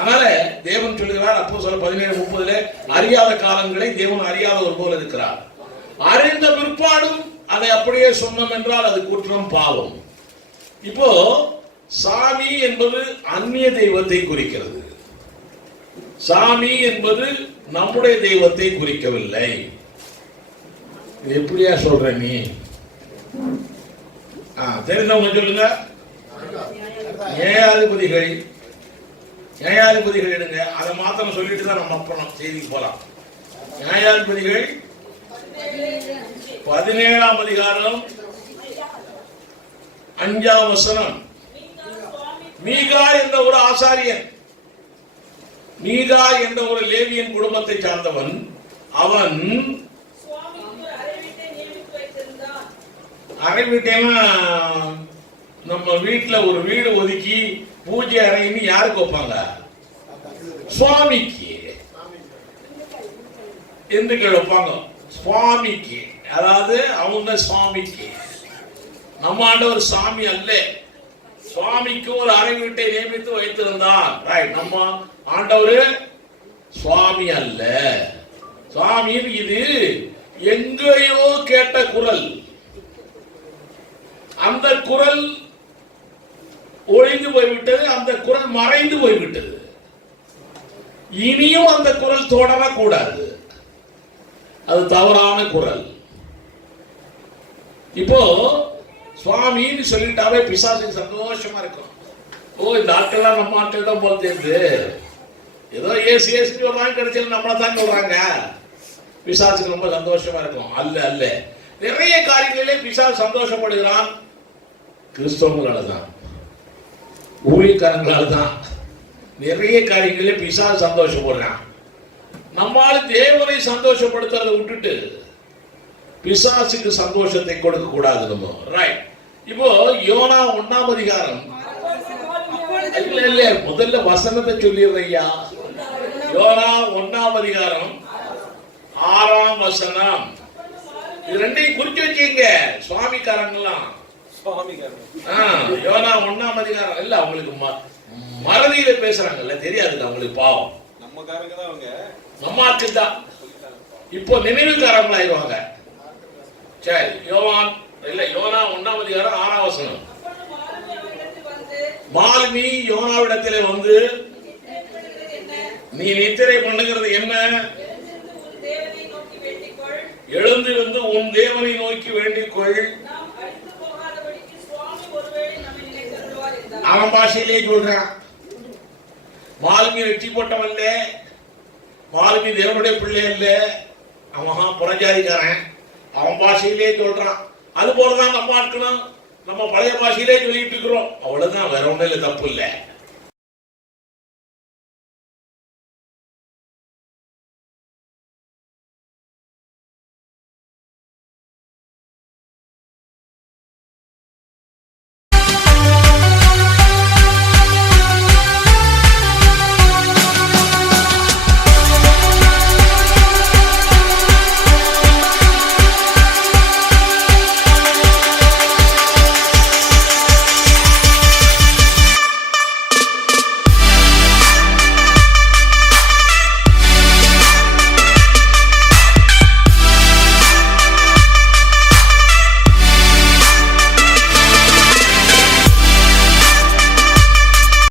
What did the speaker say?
அதனால தேவன் சொல்லுகிறார் அப்போஸ்தலர் 17:30 அறியாத காலங்களை தேவன் அறியாதவர் போல இருக்கிறார். அறிந்த பிற்பாடும் அதை அப்படியே சொன்னோம் என்றால் அது குற்றம், பாவம். இப்போ சாமி என்பது அந்நிய தெய்வத்தை குறிக்கிறது. சாமி என்பது நம்முடைய தெய்வத்தை குறிக்கவில்லை. எப்படியா சொல்ற நீ? தெரிந்தவங்க சொல்லுங்க. நியாயாதிபதிகள் எடுங்க, அதை மாத்திரம் சொல்லிட்டு தான் நம்ம அப்புறம் செய்திக்கு போலாம். நியாயாதிபதிகள் 17ஆம் அதிகாரம் 5ஆம் வசனம். மீகா என்ற ஒரு ஆசாரியன், மீகா என்ற ஒரு லேவியன் குடும்பத்தை சார்ந்தவன். அவன் அறை வீட்டையெல்லாம் நம்ம வீட்டுல ஒரு வீடு ஒதுக்கி பூஜை அறைன்னு யாருக்கு வைப்பாங்க? சுவாமிக்கு. இந்துக்கள் வைப்பாங்க சுவாமிக்கு, அதாவது அவங்க சுவாமிக்கு. நம்ம ஆண்டவர் சாமி அல்ல, சுவாமிக்கு ஒரு அறை வீட்டை நியமித்து வைத்திருந்தார். நம்ம ஆண்டவர் சுவாமி அல்ல. சுவாமியின் இது எங்கேயோ கேட்ட குரல். அந்த குரல் ஒழிந்து போய்விட்டது, அந்த குரல் மறைந்து போய்விட்டது. இனியும் அந்த குரல் தொடரக்கூடாது, அது தவறான குரல். இப்போ சுவாமின்னு சொல்லிட்டாவே பிசாசுக்கு சந்தோஷமா இருக்கும். இந்த ஆட்கள்லாம் நம்ம ஆட்கள் தான் போல தெரியுது, ஏதோ ஏசு ஏசு ஒரு நாள் கிடைச்சது நம்மளை தான் சொல்றாங்க. பிசாசுக்கு ரொம்ப சந்தோஷமா இருக்கும். அல்ல அல்ல, நிறைய காரியங்களிலே பிசாசு சந்தோஷப்படுகிறான். கிறிஸ்தவங்களால தான், ஊழியக்காரங்களால தான் நிறைய காரியங்களிலே பிசாசு சந்தோஷப்படுறான். நம்மால் தேவனை சந்தோஷப்படுத்துறதை விட்டுட்டு பிசாசுக்கு சந்தோஷத்தை கொடுக்க கூடாது நம்ம. ரைட். இப்போ யோனா 1ஆம் அதிகாரம், இல்ல முதல்ல வசனத்தை சொல்லிடுறையா. யோனா 1ஆம் அதிகாரம் 6ஆம் வசனம். இது ரெண்டையும் குறிச்சு வச்சுங்க சுவாமிக்காரங்களாம். யோனா 1ஆம் அதிகாரம் இல்ல, அவங்களுக்கு மறதியில பேசுறாங்கல்ல, தெரியாது அவங்களுக்கு. பாவம் நம்ம ஆட்கள் தான் இப்போ நினைவுக்காரங்களாயிருவாங்க. சரி, யோனா 1ஆம் அதிகாரம் 6ஆம் வசனம். மாலுமி யோனாவிடத்திலே வந்து, நீ நித்திரை பண்ணுகிறது என்ன? எழுந்திருந்து உன் தேவனை நோக்கி வேண்டிக் கொள். அவன் பாஷையிலே சொல்றான். மாலுமி வெற்றி போட்டவன் இல்ல, மாலுமி தேவனுடைய பிள்ளை இல்ல, அவன் புறஜாதிக்காரன். அவன் பாஷையிலே சொல்றான். அது போலதான் நம்ம ஆட்களும் நம்ம பழைய பாஷையிலே சொல்லிட்டு இருக்கிறோம். அவ்வளவுதான், வேற ஒன்றும் இல்லை, தப்பு இல்லை.